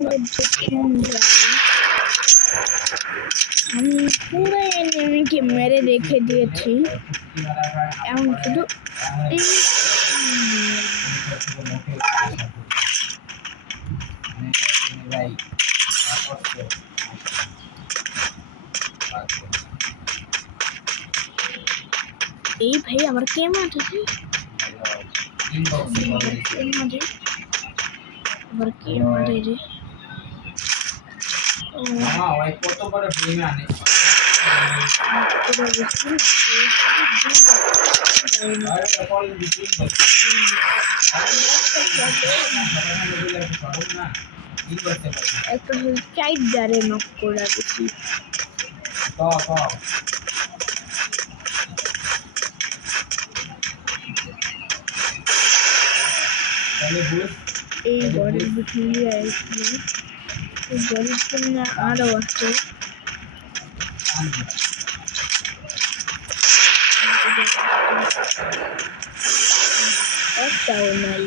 আমি পুরো এনিমিকে মেরে রেখে দিয়েছি। এখন শুধু এই ভাই আমার কে মারছে? আবার কে মারে রে? কত বড় ভেঙে আনে একটা চাইড দাঁড়ে নক করে দিচ্ছি। এই ঘরের ভিতরে আসলে এই ঘরের জন্য আরো আছে। একটাও নাই।